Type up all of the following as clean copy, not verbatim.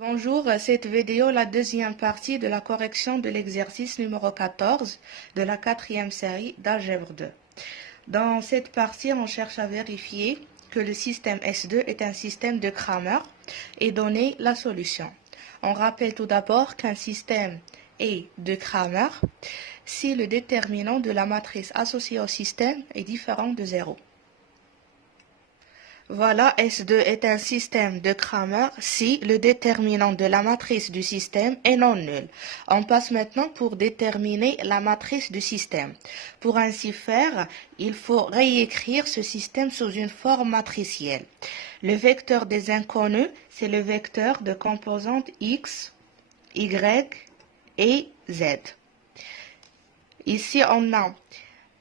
Bonjour, cette vidéo la deuxième partie de la correction de l'exercice numéro 14 de la quatrième série d'Algèbre 2. Dans cette partie, on cherche à vérifier que le système S2 est un système de Cramer et donner la solution. On rappelle tout d'abord qu'un système est de Cramer si le déterminant de la matrice associée au système est différent de 0. Voilà, S2 est un système de Cramer si le déterminant de la matrice du système est non nul. On passe maintenant pour déterminer la matrice du système. Pour ainsi faire, il faut réécrire ce système sous une forme matricielle. Le vecteur des inconnus, c'est le vecteur de composantes X, Y et Z. Ici, on a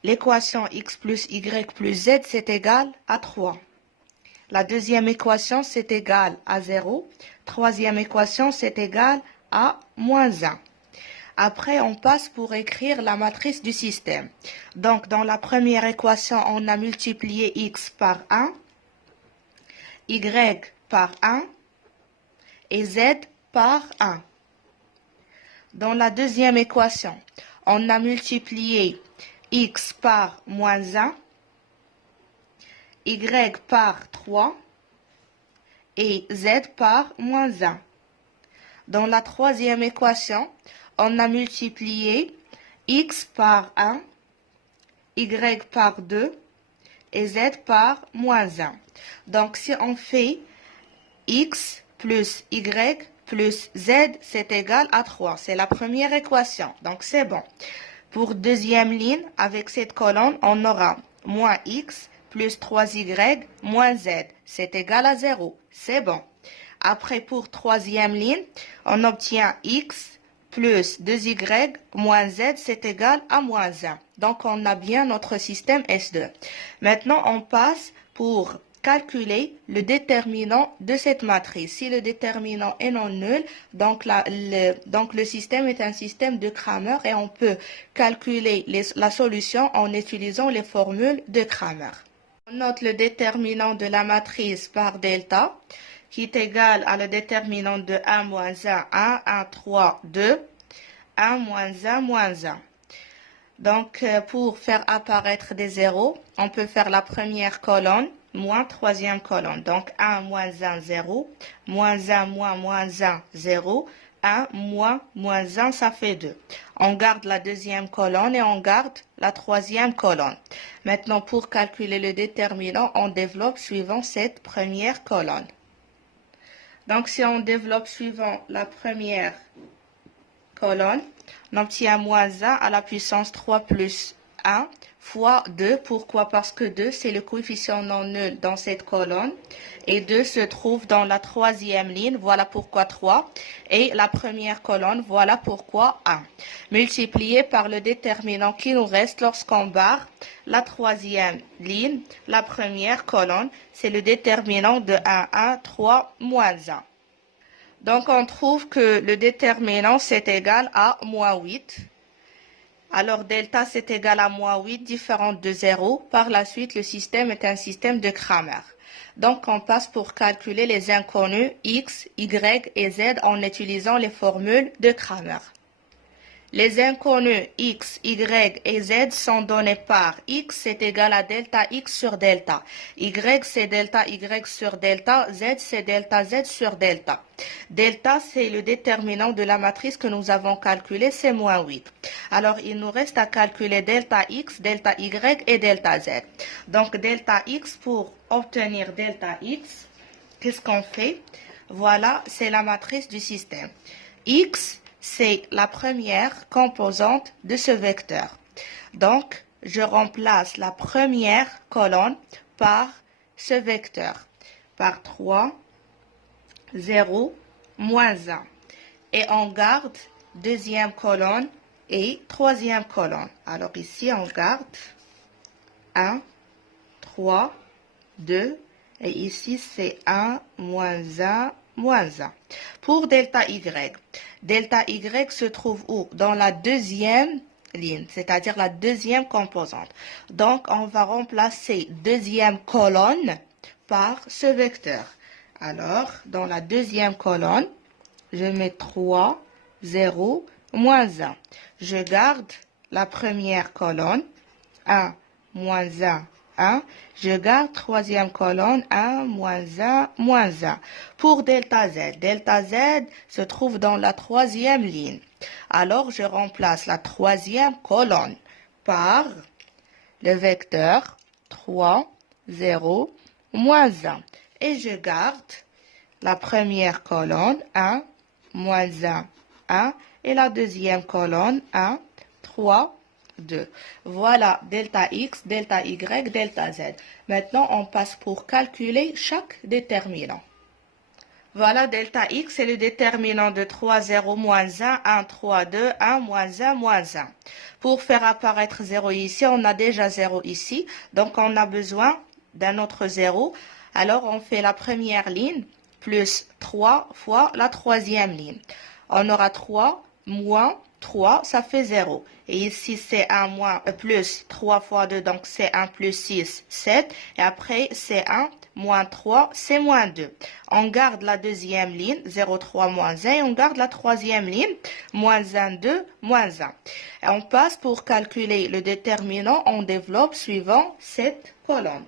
l'équation X plus Y plus Z, c'est égal à 3. La deuxième équation, c'est égal à 0. Troisième équation, c'est égal à moins 1. Après, on passe pour écrire la matrice du système. Donc, dans la première équation, on a multiplié x par 1, y par 1 et z par 1. Dans la deuxième équation, on a multiplié x par moins 1, y par 3 et z par moins 1. Dans la troisième équation, on a multiplié x par 1, y par 2 et z par moins 1. Donc, si on fait x plus y plus z, c'est égal à 3. C'est la première équation. Donc, c'est bon. Pour deuxième ligne, avec cette colonne, on aura moins x plus 3y moins z, c'est égal à 0. C'est bon. Après, pour troisième ligne, on obtient x plus 2y moins z, c'est égal à moins 1. Donc, on a bien notre système S2. Maintenant, on passe pour calculer le déterminant de cette matrice. Si le déterminant est non nul, donc le système est un système de Cramer et on peut calculer la solution en utilisant les formules de Cramer. On note le déterminant de la matrice par delta, qui est égal à le déterminant de 1 moins 1, 1, 1, 3, 2, 1 moins 1, moins 1. Donc, pour faire apparaître des zéros, on peut faire la première colonne, moins troisième colonne. Donc, 1 moins 1, 0, moins 1 moins 1, 0, 1 moins 1, ça fait 2. On garde la deuxième colonne et on garde la troisième colonne. Maintenant, pour calculer le déterminant, on développe suivant cette première colonne. Donc, si on développe suivant la première colonne, on obtient moins 1 à la puissance 3 plus 1 fois 2. Pourquoi? Parce que 2, c'est le coefficient non nul dans cette colonne. Et 2 se trouve dans la troisième ligne. Voilà pourquoi 3. Et la première colonne, voilà pourquoi 1. Multiplié par le déterminant qui nous reste lorsqu'on barre la troisième ligne. La première colonne, c'est le déterminant de 1, 1, 3, moins 1. Donc, on trouve que le déterminant, c'est égal à moins 8. Alors, delta, c'est égal à moins 8, différent de 0. Par la suite, le système est un système de Cramer. Donc, on passe pour calculer les inconnus x, y et z en utilisant les formules de Cramer. Les inconnus x, y et z sont donnés par x, c'est égal à delta x sur delta. Y, c'est delta y sur delta. Z, c'est delta z sur delta. Delta, c'est le déterminant de la matrice que nous avons calculé, c'est moins 8. Alors, il nous reste à calculer delta x, delta y et delta z. Donc, delta x, pour obtenir delta x, qu'est-ce qu'on fait? Voilà, c'est la matrice du système. X, c'est la première composante de ce vecteur. Donc, je remplace la première colonne par ce vecteur, par 3, 0, moins 1. Et on garde deuxième colonne et troisième colonne. Alors ici, on garde 1, 3, 2, et ici, c'est 1, moins 1, moins 1. Pour delta y se trouve où? Dans la deuxième ligne, c'est-à-dire la deuxième composante. Donc, on va remplacer deuxième colonne par ce vecteur. Alors, dans la deuxième colonne, je mets 3, 0, moins 1. Je garde la première colonne, 1, moins 1, 1. Je garde troisième colonne, 1, moins 1, moins 1. Pour delta Z se trouve dans la troisième ligne. Alors, je remplace la troisième colonne par le vecteur 3, 0, moins 1. Et je garde la première colonne, 1, moins 1, 1. Et la deuxième colonne, 1, 3, 2. Voilà delta X, delta Y, delta Z. Maintenant, on passe pour calculer chaque déterminant. Voilà, delta X, c'est le déterminant de 3, 0, moins 1, 1, 3, 2, 1, moins 1, moins 1. Pour faire apparaître 0 ici, on a déjà 0 ici. Donc, on a besoin d'un autre 0. Alors, on fait la première ligne plus 3 fois la troisième ligne. On aura 3 moins 3, ça fait 0. Et ici, c'est 1 moins, plus 3 fois 2, donc c'est 1 plus 6, 7. Et après, c'est 1 moins 3, c'est moins 2. On garde la deuxième ligne, 0, 3, moins 1. Et on garde la troisième ligne, moins 1, 2, moins 1. Et on passe pour calculer le déterminant, on développe suivant cette colonne.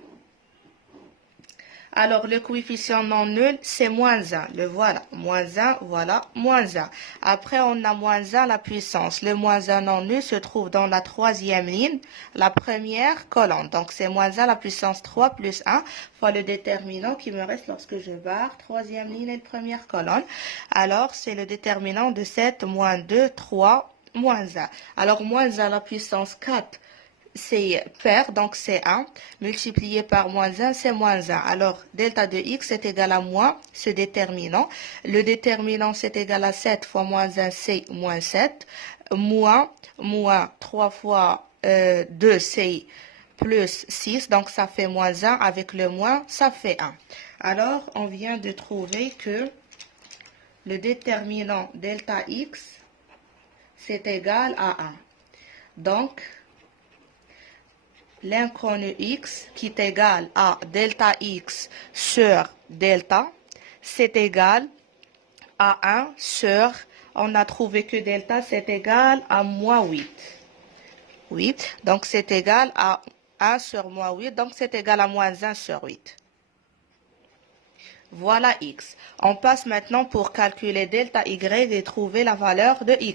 Alors, le coefficient non nul, c'est moins 1. Le voilà. Moins 1, voilà, moins 1. Après, on a moins 1 la puissance. Le moins 1 non nul se trouve dans la troisième ligne, la première colonne. Donc, c'est moins 1 la puissance 3 plus 1 fois le déterminant qui me reste lorsque je barre troisième ligne et première colonne. Alors, c'est le déterminant de 7 moins 2, 3, moins 1. Alors, moins 1 la puissance 4. C'est pair, donc c'est 1, multiplié par moins 1, c'est moins 1. Alors, delta de x est égal à moins ce déterminant. Le déterminant, c'est égal à 7 fois moins 1, c'est moins 7. Moins 3 fois 2, c'est plus 6, donc ça fait moins 1. Avec le moins, ça fait 1. Alors, on vient de trouver que le déterminant delta x, c'est égal à 1. Donc, l'inconnu x qui est égal à delta x sur delta, c'est égal à 1 sur, on a trouvé que delta c'est égal à moins 8. Oui, donc c'est égal à 1 sur moins 8, donc c'est égal à moins 1 sur 8. Voilà x. On passe maintenant pour calculer delta y et trouver la valeur de y.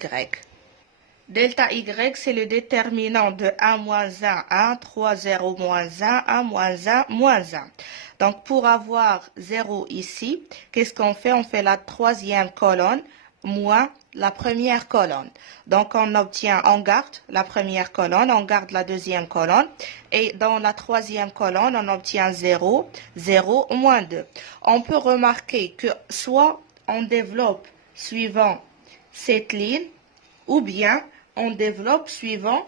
Delta y, c'est le déterminant de 1 moins 1, 1, 3, 0, moins 1, 1, moins 1, moins 1. Donc, pour avoir 0 ici, qu'est-ce qu'on fait? On fait la troisième colonne moins la première colonne. Donc, on garde la première colonne, on garde la deuxième colonne. Et dans la troisième colonne, on obtient 0, 0, moins 2. On peut remarquer que soit on développe suivant cette ligne, ou bien on développe suivant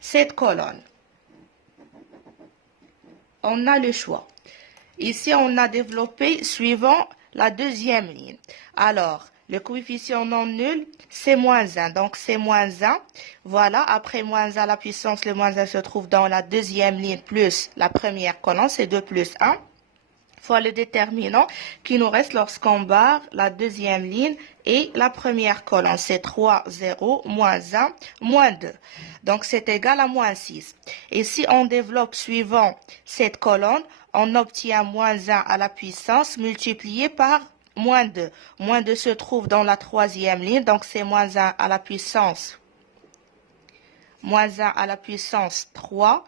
cette colonne. On a le choix. Ici, on a développé suivant la deuxième ligne. Alors, le coefficient non nul, c'est moins 1. Donc, c'est moins 1. Voilà, après moins 1, la puissance, le moins 1 se trouve dans la deuxième ligne plus la première colonne, c'est 2 plus 1. Fois le déterminant qui nous reste lorsqu'on barre la deuxième ligne et la première colonne. C'est 3, 0, moins 1, moins 2. Donc, c'est égal à moins 6. Et si on développe suivant cette colonne, on obtient moins 1 à la puissance multiplié par moins 2. Moins 2 se trouve dans la troisième ligne, donc c'est moins 1 à la puissance. Moins 1 à la puissance 3.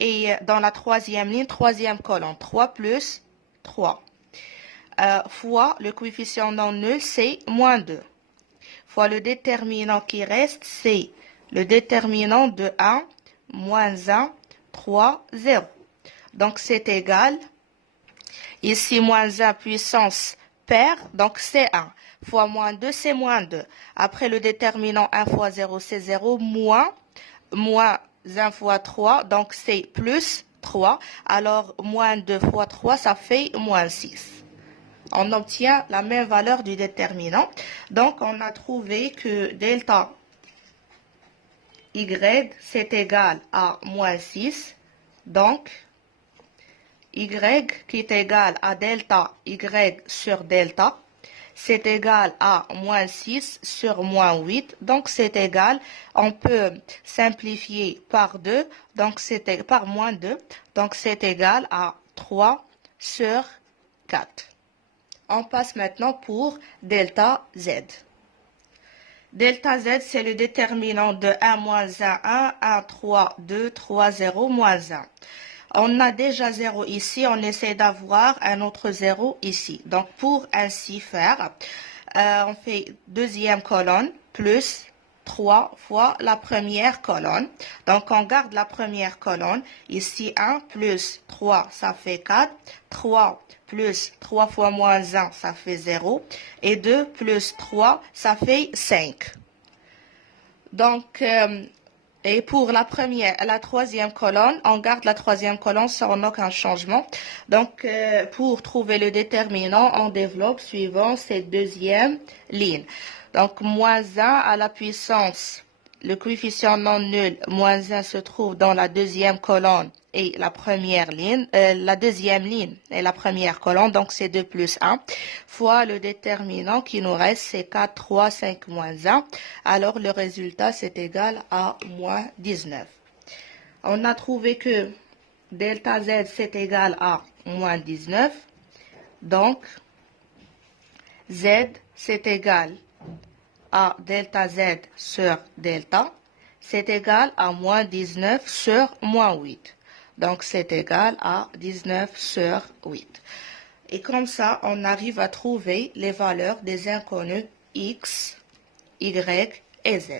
Et dans la troisième ligne, troisième colonne, 3 plus 3. Fois le coefficient non nul, c'est moins 2. Fois le déterminant qui reste, c'est le déterminant de 1, moins 1, 3, 0. Donc, c'est égal. Ici, moins 1 puissance pair, donc c'est 1. Fois moins 2, c'est moins 2. Après le déterminant 1 fois 0, c'est 0. Moins 1 fois 3, donc c'est plus 3. Alors, moins 2 fois 3, ça fait moins 6. On obtient la même valeur du déterminant. Donc, on a trouvé que delta y, c'est égal à moins 6. Donc, y qui est égal à delta y sur delta, c'est égal à moins 6 sur moins 8. Donc, c'est égal, on peut simplifier par 2, donc c'est par moins 2. Donc, c'est égal à 3 sur 4. On passe maintenant pour delta Z. Delta Z, c'est le déterminant de 1 moins 1, 1, 1, 3, 2, 3, 0, moins 1. On a déjà 0 ici, on essaie d'avoir un autre 0 ici. Donc, pour ainsi faire, on fait deuxième colonne plus 3 fois la première colonne. Donc, on garde la première colonne. Ici, 1 plus 3, ça fait 4. 3 plus 3 fois moins 1, ça fait 0. Et 2 plus 3, ça fait 5. Donc, et pour la troisième colonne, on garde la troisième colonne sans aucun changement. Donc, pour trouver le déterminant, on développe suivant cette deuxième ligne. Donc, moins 1 à la puissance, le coefficient non nul, moins 1 se trouve dans la deuxième colonne et la première ligne, la deuxième ligne et la première colonne, donc c'est 2 plus 1, fois le déterminant qui nous reste, c'est 4, 3, 5, moins 1. Alors, le résultat, c'est égal à moins 19. On a trouvé que delta Z, c'est égal à moins 19. Donc, Z, c'est égal à delta Z sur delta, c'est égal à moins 19 sur moins 8. Donc, c'est égal à 19 sur 8. Et comme ça, on arrive à trouver les valeurs des inconnus X, Y et Z.